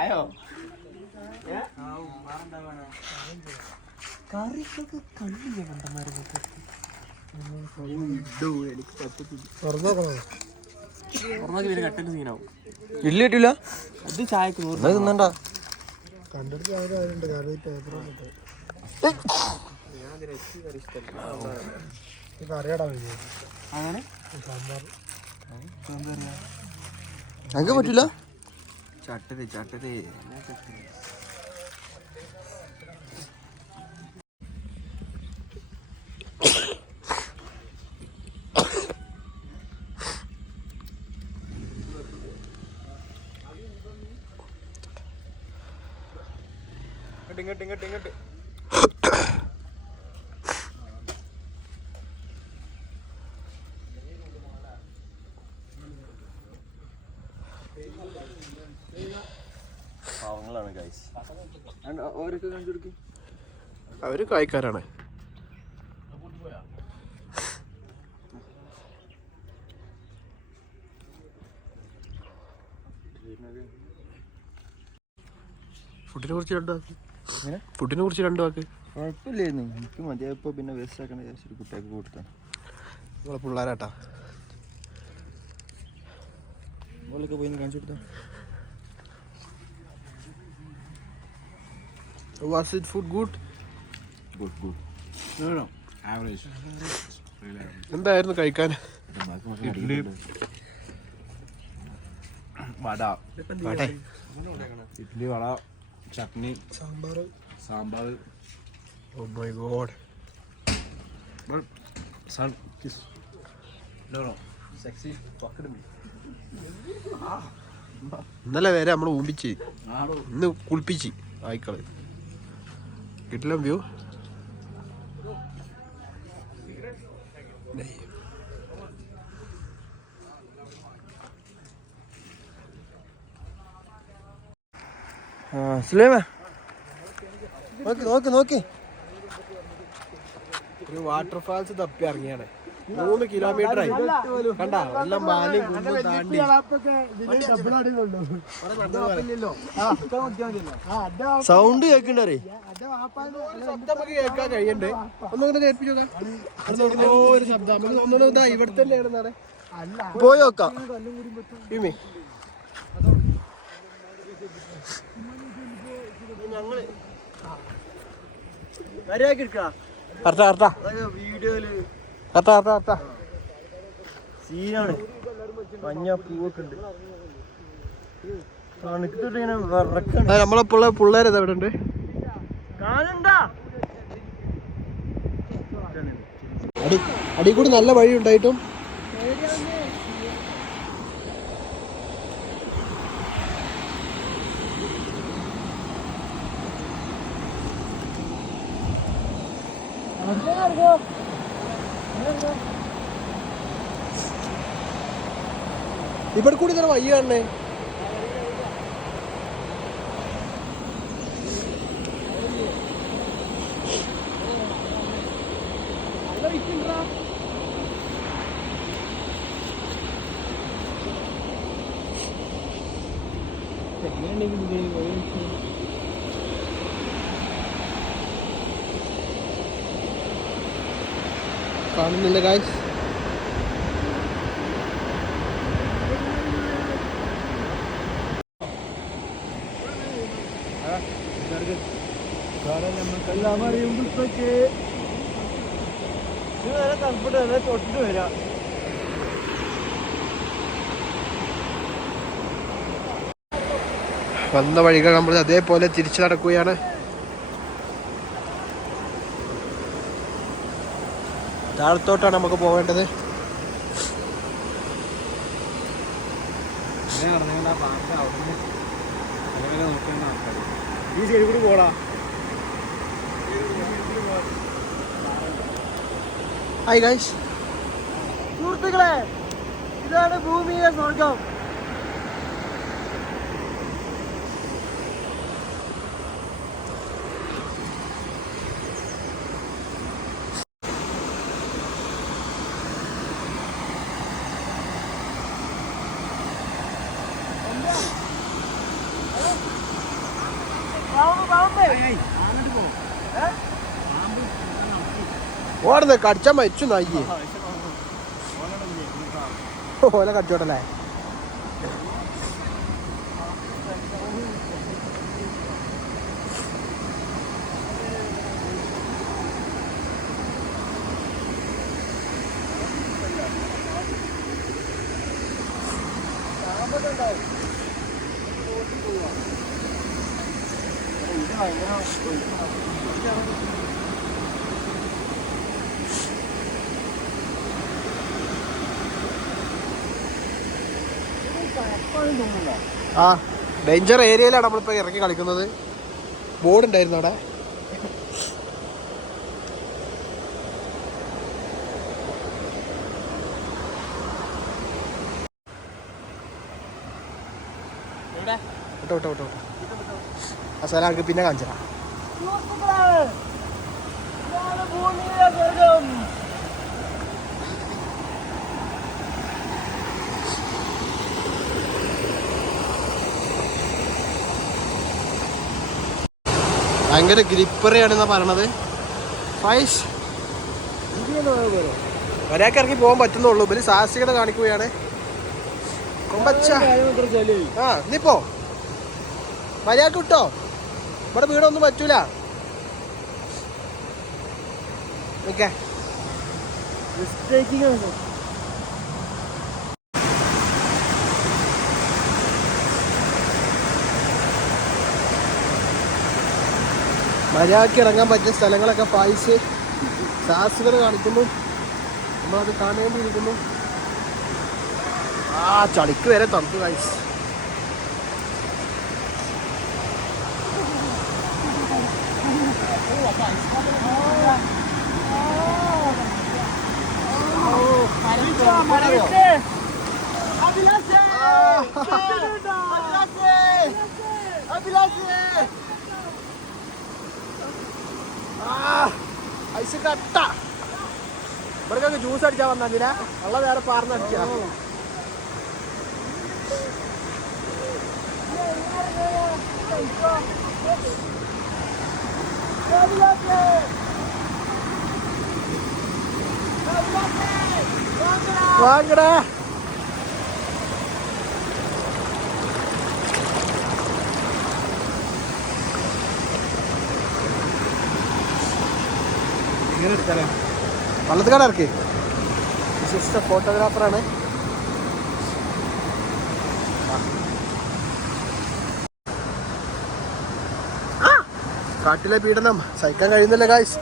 ആയോ? കറിക്കൊക്കെ കണ്ണില്ല സീനാവും. ഇല്ല കിട്ടില്ല അത് ചായക്ക് തിന്നണ്ട? കണ്ടിട്ട് കാരണം ഈ പേപ്പർ കറിയടാ അങ്ങനെ? സാമ്പാർ. പറ്റില്ല? ചട്ടത് ചട്ടത് ഇങ്ങോട്ട് ഇങ്ങോട്ട് ഇങ്ങോട്ട്. ഓരൊക്കെ കാണിച്ചു കൊടുക്കും. അവർ കായ്ക്കാരാണ്. ഫുഡിനെ കുറിച്ച് രണ്ടു വാക്ക്? ഫുഡിനെ കുറിച്ച് രണ്ടു വാക്ക്. കുഴപ്പമില്ലായിരുന്നു. എനിക്ക് മതിയായപ്പോ പിന്നെ വേസ്റ്റ് ആക്കണ വിചാരിച്ചിട്ട് കുട്ടിയൊക്കെ കൊടുത്താണ് നമ്മളെ പിള്ളേരാട്ടാ. മോളൊക്കെ പോയി കാണിച്ചു കൊടുത്താ? Was it food good good good എന്തായിരുന്നു കഴിക്കാൻ? Idli vada. Idli vada chutney. Sambar. Sambar. Oh my God son kiss no no sexy പക്കടും ഇന്നലെ വരെ നമ്മൾ ഊമ്പിച്ച്. ഇന്ന് കുളിപ്പിച്ച്. ആയിക്കൾ കിട്ടില്ല വ്യൂ. സുലൈമ. നോക്കി നോക്കി നോക്കി. ഒരു വാട്ടർഫാൾസ് തപ്പി ഇറങ്ങിയാണ്. മൂന്ന് കിലോമീറ്റർ ആയി. കണ്ട എല്ലാം മാലിയും കുന്നും താണ്ടി സൗണ്ട് കേൾക്കണ്ടേ നമുക്ക് കേൾക്കാൻ കഴിയണ്ടേ? ഒന്നുകൂടെ കേൾപ്പിച്ചു ഒരു ശബ്ദം. നമുക്ക് ഒന്നുകൂടെ ഇതാ ഇവിടെ തന്നെ പോയി നോക്കാം. ഇമേ ഞങ്ങൾ അർത്താ അർത്താ വീഡിയോയിൽ അർത്താ അർത്താ അർത്താ സീനാണ് മഞ്ഞ പൂവൊക്കെ ഉണ്ട്. തണുത്തിട്ട് ഇങ്ങനെ വിറക്കാണ്. നമ്മളെ പിള്ളേ പിള്ളേരത് ഉണ്ട് അടി അടി കൂടി നല്ല വഴി ഉണ്ടായിട്ടും ഇവിടെ കൂടി തന്നെ വയ്യ കാണണേ. കാണുന്നില്ല കാശ് തണുപ്പിട്ട് വരാം വന്ന വഴികൾ നമ്മൾ അതേപോലെ തിരിച്ചു നടക്കുകയാണ്. താഴത്തോട്ടാണ് നമുക്ക് പോവേണ്ടത്. ഈ സൈഡിൽ കൂടി പോടാ. ഹായ് ഗൈസ് സുഹൃത്തുക്കളെ ഇതാണ് ഭൂമിയുടെ സ്വർഗം ഓടുന്നത് കടിച്ചാൽ മരിച്ചു നായി ഓല കടിച്ചോട്ടല്ലേ ആ ഡേഞ്ചർ ഏരിയയിലാണ് നമ്മളിപ്പോ ഇറങ്ങി കളിക്കുന്നത്. ബോർഡ് ഉണ്ടായിരുന്നു അവിടെ. വിട്ടോ വിട്ടോ വിട്ടോ ആ സ്ഥലം നമുക്ക് പിന്നെ കാണിച്ചു തരാം ഭയങ്കര ഗ്രിപ്പറിയാണെന്നാ പറയണത്. ഫൈസ്. ഒരാൾക്ക് ഇറങ്ങി പോകാൻ പറ്റുന്നുള്ളൂ. ഇവർ സാഹസികത കാണിക്കുകയാണ്. ആ നീപ്പോ മര്യാദ കിട്ടോ ഇവിടെ വീടൊന്നും പറ്റൂല. ഓക്കെ മര്യാദയ്ക്ക് ഇറങ്ങാൻ പറ്റിയ സ്ഥലങ്ങളൊക്കെ പായിച്ച് സാഹസികത കാണിക്കുന്നു. നമ്മളത് കാണേണ്ടിയിരിക്കുന്നു. ആ ചളിക്ക് വരെ തണുപ്പ് കായ്സ് ഐസ് കട്ട. ഇവിടേക്കൊക്കെ ജ്യൂസ് അടിച്ചാ വന്നതിനെ വെള്ള വേറെ പാർന്നടിച്ചാ വാങ്ങടാ. ഇങ്ങനെ എടുക്കാനേ വള്ളത്തുകാട് ഇറക്കി വിശിഷ്ട ഫോട്ടോഗ്രാഫറാണ് കാട്ടിലെ പീഡനം സഹിക്കാൻ കഴിയുന്നില്ല ഗായ്സ്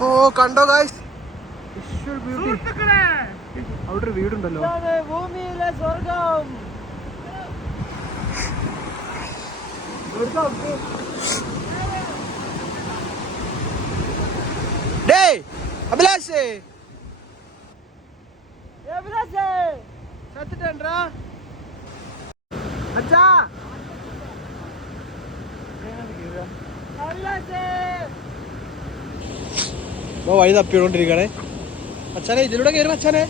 ഓ കണ്ടോ ഗായ്സ് അവിടെ ഒരു വീടുണ്ടല്ലോ. ഭൂമിയിലെ സ്വർഗം. ഡേ അഭിലാഷ് സത്തിട്ടാ അച്ഛാ ഇപ്പൊ വഴി തപ്പിയോണ്ടിരിക്കണേ അച്ഛനെ ഇതിലൂടെ കയറും അച്ഛനെ.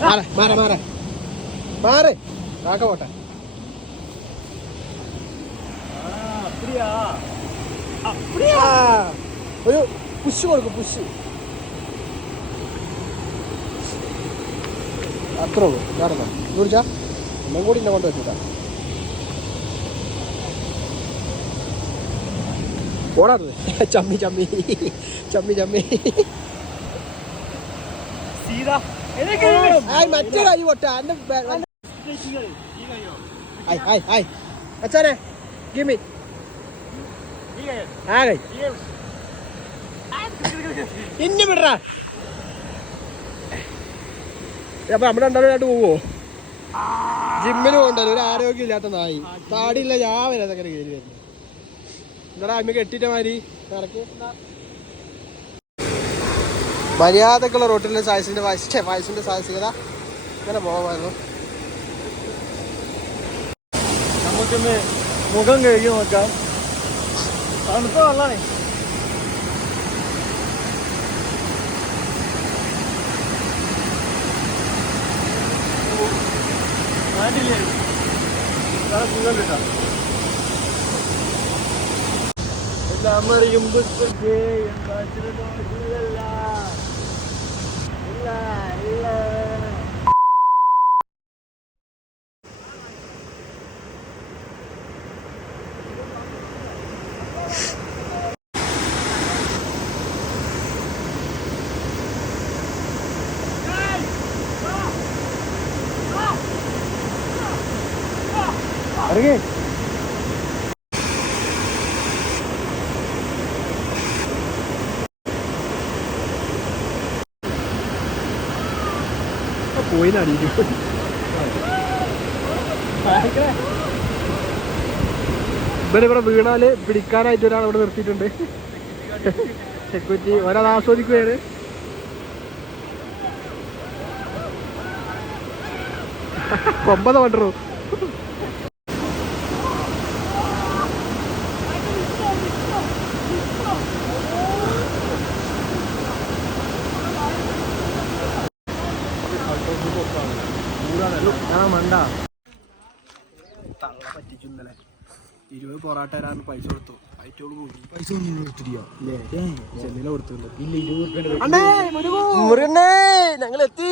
മാറെ മാറെ മാറെ. മാറെ. കാക്ക പോട്ടെ. ആ, ഒരു പുഷ് കൊടുക്കും പുഷ് അത്രേ ഉള്ളൂ. ഞാനെന്നാ കുടിച്ചാ ഒന്നും കൂടി എന്നെ കൊണ്ട് വെച്ചിട്ടാ ഓടാറുത് ചമ്മി ചമ്മി. ചമ്മി ചമ്മി. മറ്റേ കൈ പൊട്ട. അച്ഛനെ ഗിമി ആ കൈ ഇന്നെ വിടറാ. അപ്പൊ നമ്മുടെ രണ്ടാളുമായിട്ട് പോവോ? ജിമ്മിന് പോകണ്ടല്ലോ ഒരു ആരോഗ്യം ഇല്ലാത്ത നായി. താടിയില്ല ഞാൻ വരെ അങ്ങനെ കയറി വരുന്നു എന്താടാ അമ്മ കെട്ടിട്ട മാതിരി. മര്യാദക്കുള്ള റോട്ടിലെ സായസിന്റെ വയസ്സേ വയസ്സിന്റെ സാഹസികത അങ്ങനെ പോകാമായിരുന്നു നമുക്കൊന്ന് മുഖം കഴുകി നോക്കാം. തണുത്ത വെള്ളമാണ് നാട്ടില്ലേ എല്ലാം അറിയുമ്പോൾ പോയിനടിക്കും ഇവരിവിടെ വീണാൽ പിടിക്കാനായിട്ട് ഒരാൾ ഇവിടെ നിർത്തിയിട്ടുണ്ട്. സെക്യൂരിറ്റി ഒരാൾ ആസ്വദിക്കുകയാണ്. കൊമ്പത വണ്ടറോ ആ മണ്ട തള്ള പറ്റിച്ചു ഇന്നലെ ഇരുപത് പൊറാട്ട തരാൻ പൈസ കൊടുത്തു അയറ്റോൾ പോയി. പൈസ ഒന്നും ഞങ്ങൾ എത്തി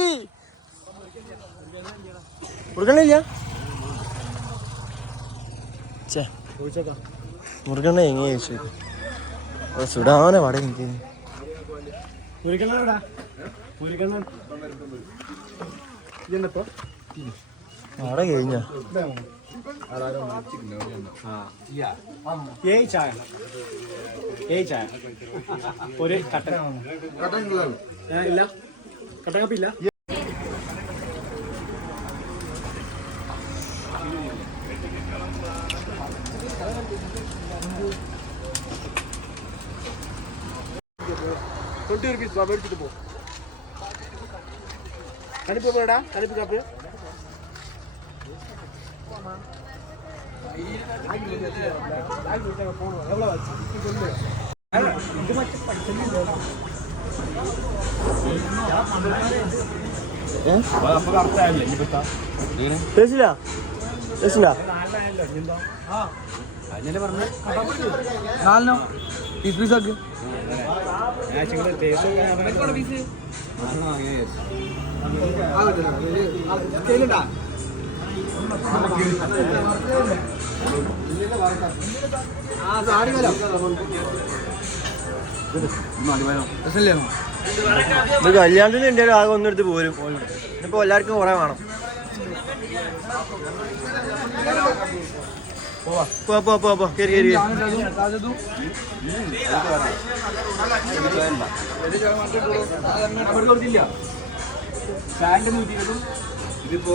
മുരുകണ്ണ എങ്ങനെ ചോദിച്ചു. വട എനിക്ക്. കഴിഞ്ഞ? ഏയ് ചായ. ഏയ് ചായ. ഒരു കട്ടൻ. ഏ, ഇല്ല. കട്ടകപ്പില്ല ട്വന്റി റുപ്പീസ് ബാബ എടുത്തിട്ട് പോ. കണിപ്പ് പോടാ കണിപ്പ് കാപ്പ് ടേസ്റ്റില്ല ടേസ്റ്റില്ല നാലിനോ പീസ് പീസ് ആക്ക് ഇത് കല്യാണത്തിന് എന്തെങ്കിലും ആകെ ഒന്നെടുത്ത് പോരും. ഇപ്പൊ എല്ലാവർക്കും കുറെ വേണം. പോ പോ പോ പോ. ഇതിപ്പോ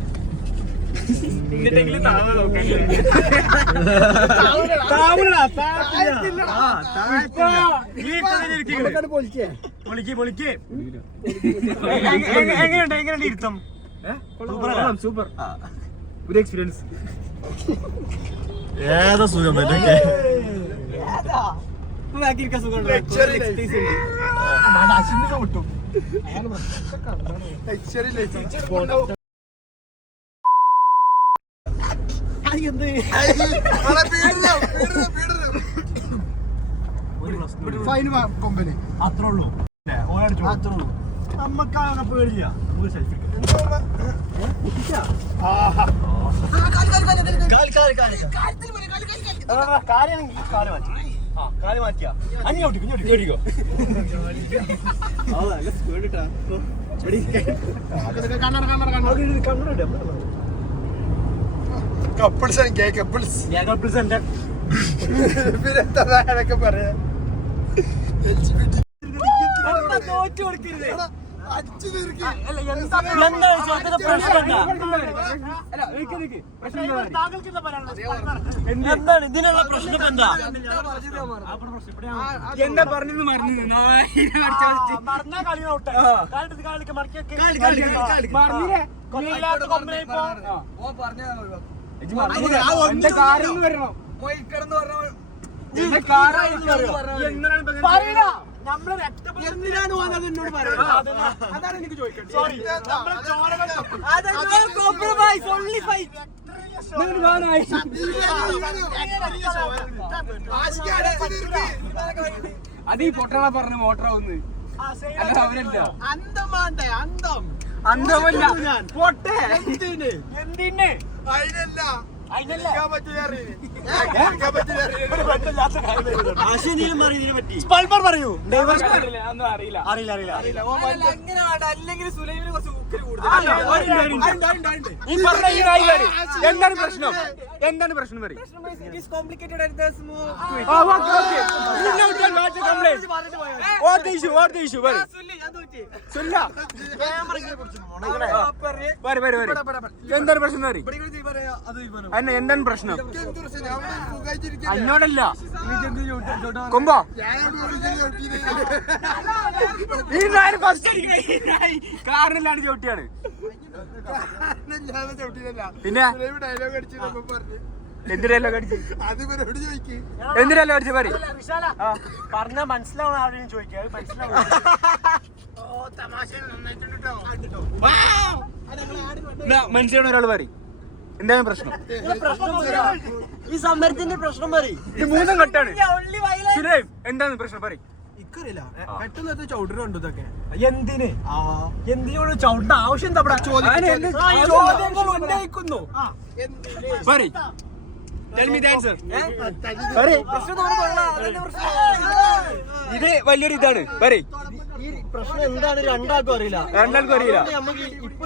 മൂന്ന് നോക്കാൻ എങ്ങനെയുണ്ട് എങ്ങനെയുണ്ട് ഇരുത്തം? സൂപ്പർ. ഒരു എക്സ്പീരിയൻസ് ഏതാ സുഖം? പറ്റൊക്കെ ഫൈൻ കൊമ്പന്. അത്രേ ഉള്ളൂ. അത്രേ ഉള്ളൂ. നമ്മക്കാകെ പേടില്ല നമുക്ക് സെൽഫി കണ്ണട കണ്ണട കണ്ണട. കണ്ണട കണ്ണട കപ്പിൾസ് ആണ് കേ കപ്പിൾസ് ഞാൻ കപ്പിൾസ് എന്റെ പിന്നെന്താ പറയാ? തോറ്റു കൊടുക്കരുത്. എന്താ ചോദ്യത്തിന്റെ പ്രശ്നം? എന്താ എന്താണ്? ഇതിനുള്ള പ്രശ്നം എന്താ? എന്താ പറഞ്ഞു മറിഞ്ഞു പറഞ്ഞ എന്തിനാണ് വന്നത് എന്നോട് പറയുന്നത് അതാണ് എനിക്ക് ചോദിക്കേണ്ടത്. സോറി നമ്മളെ ചോരകൾ കോംപ്രമൈസ് ഓൺലി ഫൈറ്റ് അത് ഈ പൊട്ടണ പറഞ്ഞ മോട്ടറാവുന്ന്. അല്ല അവരല്ല. അന്തമാണ്ടേ അന്തം അന്തമല്ല. പൊട്ടെ. എന്തിന്? എന്തിന്? അതിനല്ല. പറയൂ അറിയില്ല. അറിയില്ല അറിയില്ല. എന്താണ് പ്രശ്നം? എന്താണ് പ്രശ്നം പറയും. എന്താണ് പ്രശ്നം പറയ്. അന്നെ എന്താണ് പ്രശ്നം? എന്നോടല്ല കൊമ്പോ. ഈ ഫസ്റ്റ് കാറിനിലാണ് ചവിട്ടിയാണ്. പിന്നെ? ഡയലോഗ് അടിച്ചു? പറഞ്ഞു എന്തിനല്ലോ കടിച്ചു എന്തിനല്ലോ കടിച്ചു പറഞ്ഞ മനസ്സിലാവണം ആരെയും ചോദിക്കുക അത് മനസ്സിലാവണം മനസ്സിലാണ് ഒരാൾ പറയും. എന്താണ് പ്രശ്നം? ഈ സമരത്തിന്റെ പ്രശ്നം പറയും. ഇത് മൂന്നും കെട്ടാണ്. എന്താണ് പ്രശ്നം പറയും. ഇക്കറിയില്ല പെട്ടെന്ന് ചൗഡർ കണ്ടു ഇതൊക്കെ. എന്തിന്? എന്തിനോട് ചവിട്ട ആവശ്യം എന്താ ചോദ്യങ്ങൾ ഉന്നയിക്കുന്നു. ഇത് വലിയൊരു ഇതാണ്. പറയ്. ഈ പ്രശ്നം എന്താണ് രണ്ടാൾക്കും അറിയില്ല. രണ്ടാൾക്കും അറിയില്ല. നമുക്ക് ഇപ്പൊ.